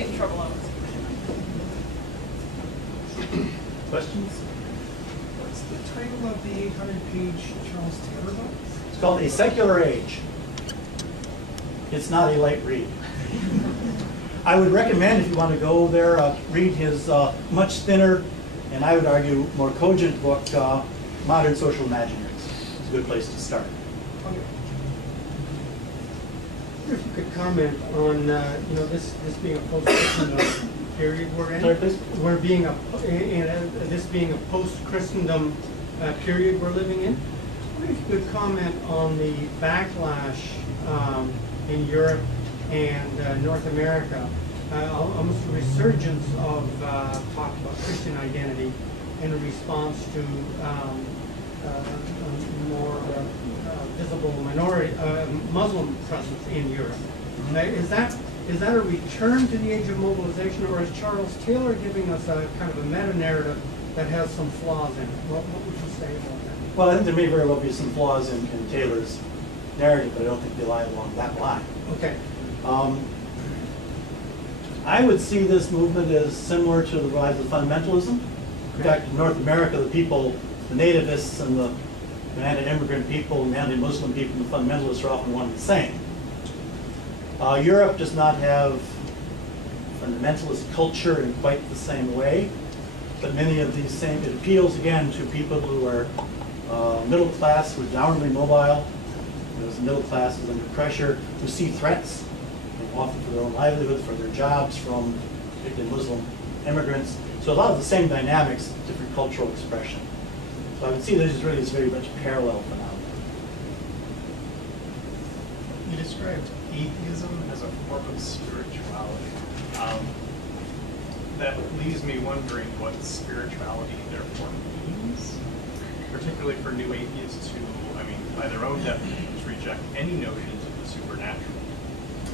get in trouble on it. Questions? What's the title of the 800-page Charles Taylor book? It's called A Secular Age. It's not a light read. I would recommend, if you want to go there, read his much thinner, and I would argue more cogent book, Modern Social Imaginaries. It's a good place to start. Okay. If you could comment on this being a post-Christendom period we're in. Sorry, please? This being a post-Christendom period we're living in. I wonder if you could comment on the backlash in Europe and North America, almost a resurgence of talk about Christian identity in response to more visible minority Muslim presence in Europe. Is that a return to the age of mobilization, or is Charles Taylor giving us a kind of a meta-narrative that has some flaws in it? What would you say about that? Well, I think there may very well be some flaws in Taylor's narrative, but I don't think they lie along that line. Okay. I would see this movement as similar to the rise of fundamentalism. In fact, in North America, the people, the nativists and the anti-immigrant people and the anti-Muslim people and the fundamentalists are often one and the same. Europe does not have fundamentalist culture in quite the same way, but many of these same, it appeals again to people who are middle class, who are downwardly mobile. As the middle class is under pressure, who see threats, often for their own livelihood, for their jobs, from particularly Muslim immigrants. So a lot of the same dynamics, different cultural expression. So I would see this as really as very much parallel phenomenon. You described atheism as a form of spirituality. That leaves me wondering what spirituality therefore means, particularly for new atheists who, by their own definitions, reject any notions of the supernatural.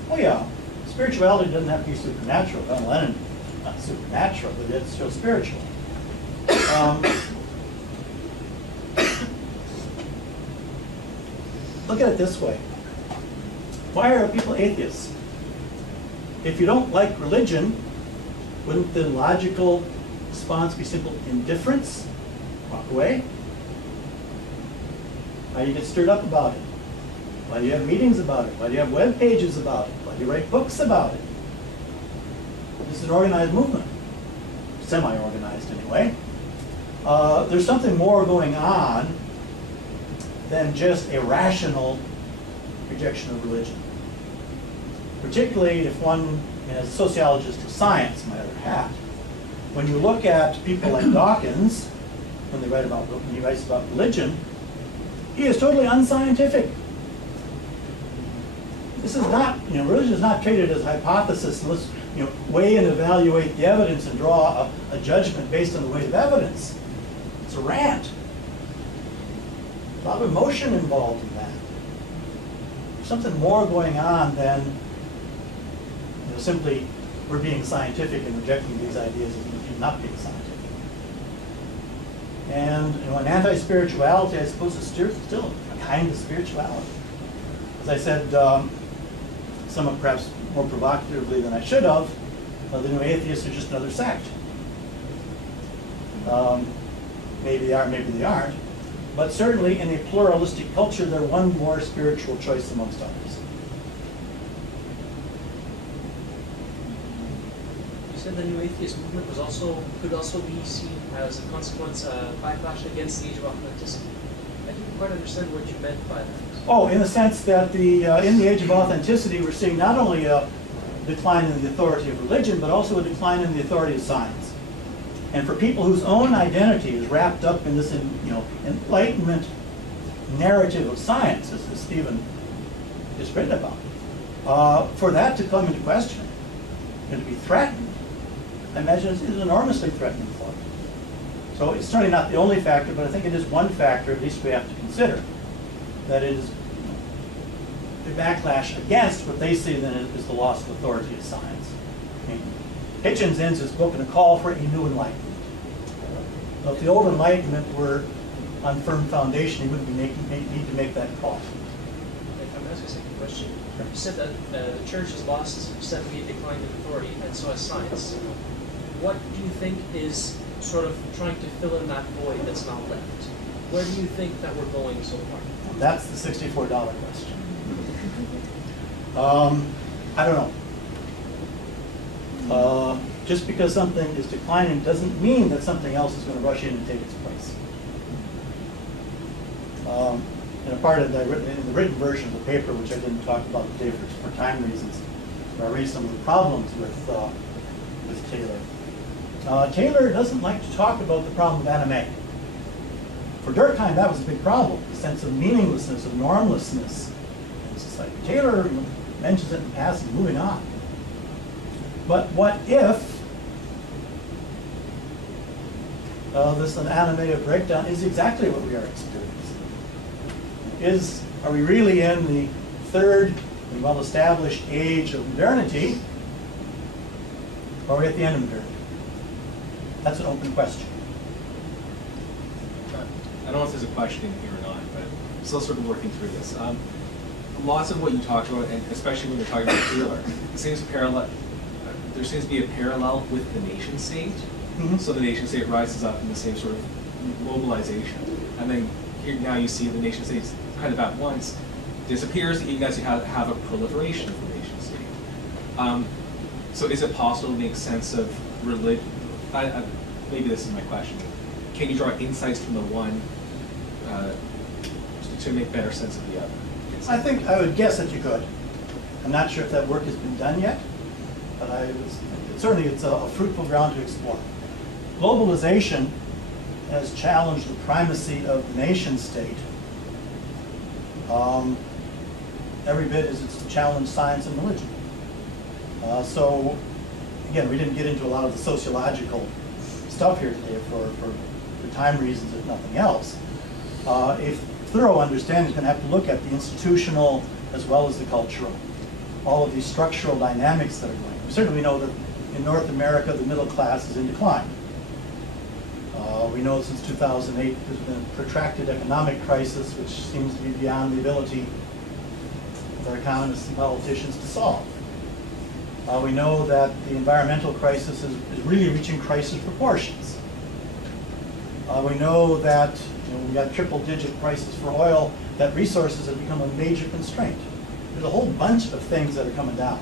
Oh yeah, spirituality doesn't have to be supernatural. John Lennon, not supernatural, but it's still spiritual. Look at it this way. Why are people atheists? If you don't like religion, wouldn't the logical response be simple indifference? Walk away? Why do you get stirred up about it? Why do you have meetings about it? Why do you have web pages about it? Why do you write books about it? This is an organized movement. Semi-organized anyway. There's something more going on than just a rational rejection of religion. Particularly if one, as a sociologist of science, my other hat, when you look at people like Dawkins, when he writes about religion, he is totally unscientific. This is not, religion is not treated as a hypothesis. Let's, weigh and evaluate the evidence and draw a judgment based on the weight of evidence. It's a rant. A lot of emotion involved in that. There's something more going on than simply we're being scientific and rejecting these ideas as not being scientific. And an anti-spirituality, I suppose, is still a kind of spirituality. As I said, somewhat perhaps more provocatively than I should have, the new atheists are just another sect. Maybe they are, maybe they aren't. But certainly in a pluralistic culture, they're one more spiritual choice amongst others. You said the new atheist movement could also be seen as a consequence of backlash against the age of authenticity. I didn't quite understand what you meant by that. Oh, in the sense that in the age of authenticity, we're seeing not only a decline in the authority of religion, but also a decline in the authority of science. And for people whose own identity is wrapped up in this, Enlightenment narrative of science, as Stephen just written about, for that to come into question and to be threatened, I imagine it's enormously threatening for them. So it's certainly not the only factor, but I think it is one factor, at least we have to consider, that it is the backlash against what they see then is the loss of authority of science. Hitchens ends his book in a call for a new enlightenment. So if the old enlightenment were on firm foundation, he wouldn't need to make that call. If I may ask a second question. You said that the church has lost steadily declined in authority, and so has science. What do you think is sort of trying to fill in that void that's now left? Where do you think that we're going so far? That's the $64 question. I don't know. Just because something is declining doesn't mean that something else is going to rush in and take its place. In a part of in the written version of the paper, which I didn't talk about today for time reasons, where I raised some of the problems with Taylor. Taylor doesn't like to talk about the problem of anime. For Durkheim, that was a big problem, the sense of meaninglessness, of normlessness in society. Taylor mentions it in passing, moving on. But what if this animated breakdown is exactly what we are experiencing? Are we really in the third and well-established age of modernity, or are we at the end of modernity? That's an open question. I don't know if there's a question here or not, but I'm still sort of working through this. Lots of what you talked about, and especially when you're talking about Taylor, it seems parallel. There seems to be a parallel with the nation state. Mm-hmm. So the nation state rises up in the same sort of mobilization, and then here now you see the nation states kind of at once disappears, even as you have a proliferation of the nation state. So is it possible to make sense of religion? Maybe this is my question. Can you draw insights from the one to make better sense of the other? I think I would guess that you could. I'm not sure if that work has been done yet, but certainly it's a fruitful ground to explore. Globalization has challenged the primacy of the nation state every bit as it's challenged science and religion. So again, we didn't get into a lot of the sociological stuff here today for time reasons, if nothing else. A thorough understanding is going to have to look at the institutional as well as the cultural, all of these structural dynamics that are going on. Certainly we know that in North America, the middle class is in decline. We know since 2008 there's been a protracted economic crisis which seems to be beyond the ability of our economists and politicians to solve. We know that the environmental crisis is really reaching crisis proportions. We know that we got triple-digit prices for oil, that resources have become a major constraint. There's a whole bunch of things that are coming down,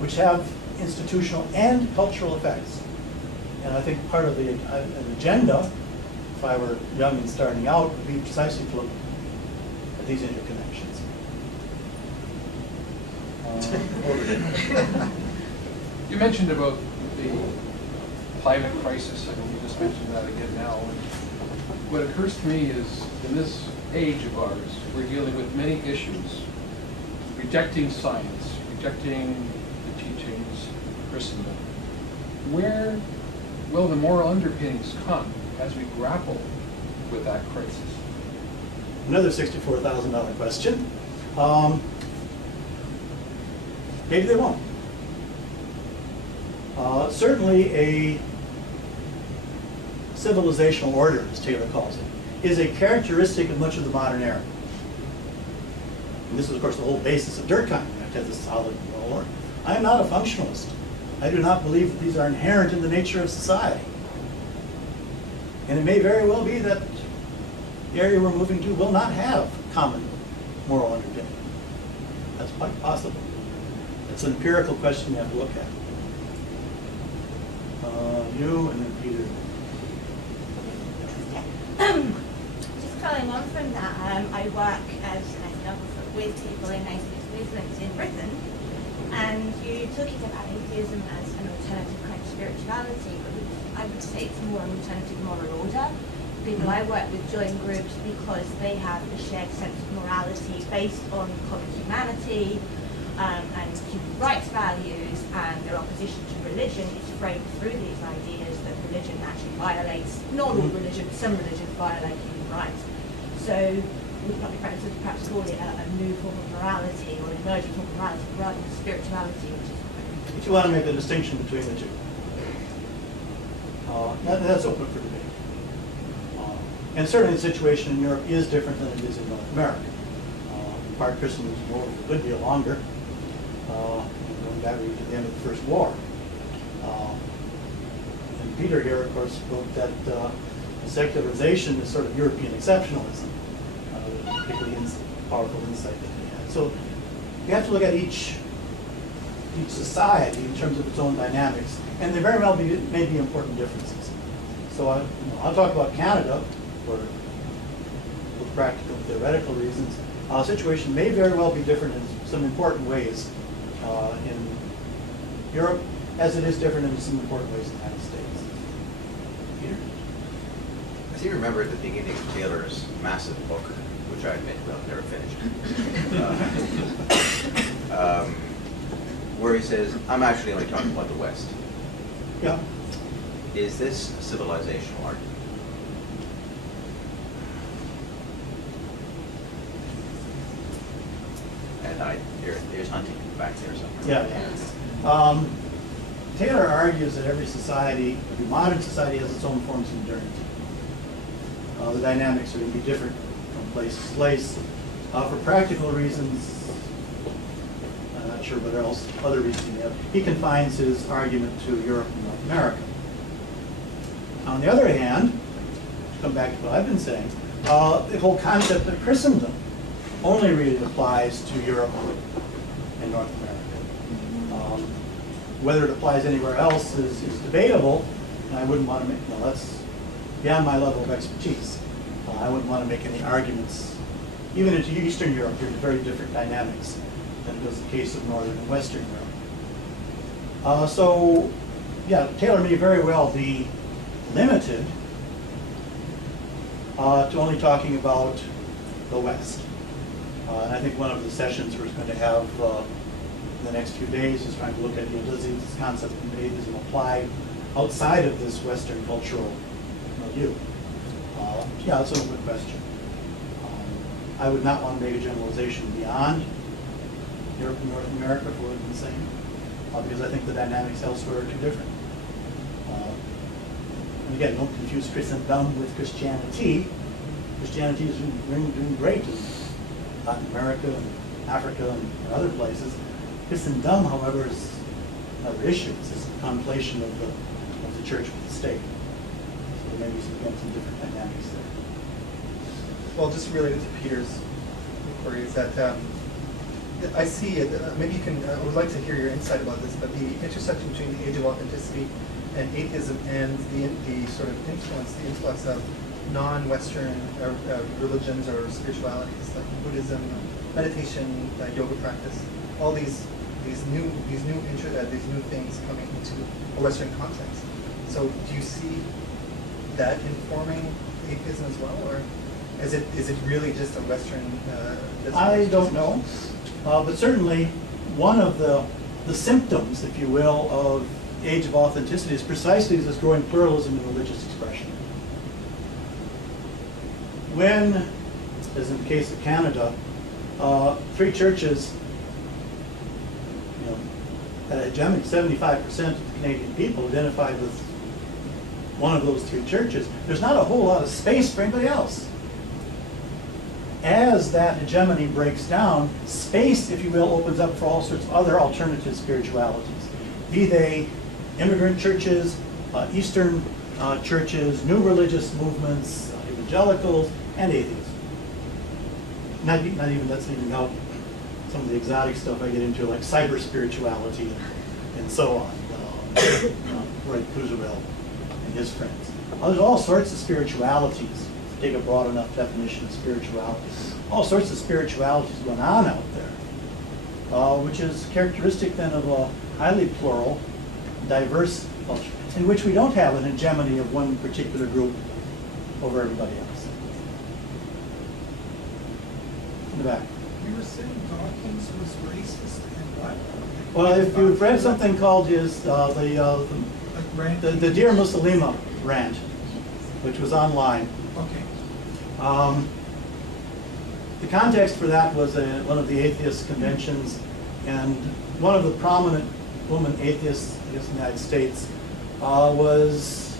which have institutional and cultural effects. And I think part of the an agenda, if I were young and starting out, would be precisely to look at these interconnections. You mentioned about the climate crisis, and you just mentioned that again now. And what occurs to me is, in this age of ours, we're dealing with many issues, rejecting science, rejecting the teachings of Christendom. Where will the moral underpinnings come as we grapple with that crisis? Another $64,000 question. Maybe they won't. Certainly a civilizational order, as Taylor calls it, is a characteristic of much of the modern era. And this is, of course, the whole basis of Durkheim. You have to have this solid moral order. I am not a functionalist. I do not believe that these are inherent in the nature of society. And it may very well be that the area we're moving to will not have common moral underpinning. That's quite possible. It's an empirical question you have to look at. You and then Peter. Just following on from that, I work as an ethnographer with people in atheist movements in Britain, and you're talking about atheism as an alternative kind of spirituality, but I would say it's more an alternative moral order. People I work with join groups because they have a shared sense of morality based on common humanity and human rights values, and their opposition to religion is framed through these ideas that religion actually violates, not all religions, some religions violate human rights. So we probably perhaps call it a new form of morality or an emerging form of morality rather than spirituality, which is If you want to make a distinction between the two, that's open for debate. And certainly the situation in Europe is different than it is in North America. part Christendom was more a good deal longer, going back to the end of the First War. And Peter here, of course, wrote that secularization is sort of European exceptionalism, particularly powerful insight that he had. So you have to look at each society in terms of its own dynamics, and there very well may be important differences. So I'll talk about Canada for practical and theoretical reasons. Our situation may very well be different in some important ways in Europe, as it is different in some important ways in the United States. Peter? I seem to remember at the beginning of Taylor's massive book, which I admit I've never finished, where he says, I'm actually only talking about the West. Yeah. Is this a civilizational argument? And there's hunting back there somewhere. Yeah. Taylor argues that every society, every modern society, has its own forms of modernity. The dynamics are going to be different from place to place. For practical reasons, I'm not sure what else, other reasons he has, he confines his argument to Europe and North America. On the other hand, to come back to what I've been saying, the whole concept of Christendom only really applies to Europe and North America. Whether it applies anywhere else is debatable, and I wouldn't want to make, that's beyond my level of expertise. I wouldn't want to make any arguments. Even into Eastern Europe, there's very different dynamics than was the case of Northern and Western Europe. So, yeah, Taylor may very well be limited to only talking about the West. And I think one of the sessions we're going to have in the next few days is trying to look at, does this concept of atheism apply outside of this Western cultural milieu? Yeah, that's a good question. I would not want to make a generalization beyond Europe and North America for what I've been saying, because I think the dynamics elsewhere are too different. And again, don't confuse Christendom with Christianity. Christianity is doing great in Latin America and Africa and other places. Christendom, however, is another issue. It's this conflation of the church with the state. So there may be some different dynamics there. Well, just related to Peter's inquiry is that I see it, maybe you can, I would like to hear your insight about this, but the intersection between the age of authenticity and atheism and the sort of influence, the influx of non-Western religions or spiritualities like Buddhism, meditation, yoga practice, all these new things coming into a Western context. So do you see that informing atheism as well, or is it really just a Western? I don't know, but certainly one of the symptoms, if you will, of the age of authenticity is precisely this growing pluralism in religious expression. When, as in the case of Canada, three churches, at a hegemony, 75% of the Canadian people identified with one of those three churches, there's not a whole lot of space for anybody else. As that hegemony breaks down, space, if you will, opens up for all sorts of other alternative spiritualities, be they immigrant churches, Eastern churches, new religious movements, evangelicals, and atheists. Not even, that's leaving out some of the exotic stuff I get into, like cyber spirituality and so on. Roy Kurzweil and his friends. There's all sorts of spiritualities. Take a broad enough definition of spirituality. All sorts of spiritualities going on out there, which is characteristic then of a highly plural, diverse culture, in which we don't have an hegemony of one particular group over everybody else. In the back. You were saying Dawkins was racist and what? Well, if you've read something called his the Dear Mussalima rant, which was online. Okay. The context for that was one of the atheist conventions, and one of the prominent woman atheists, I guess, in the United States was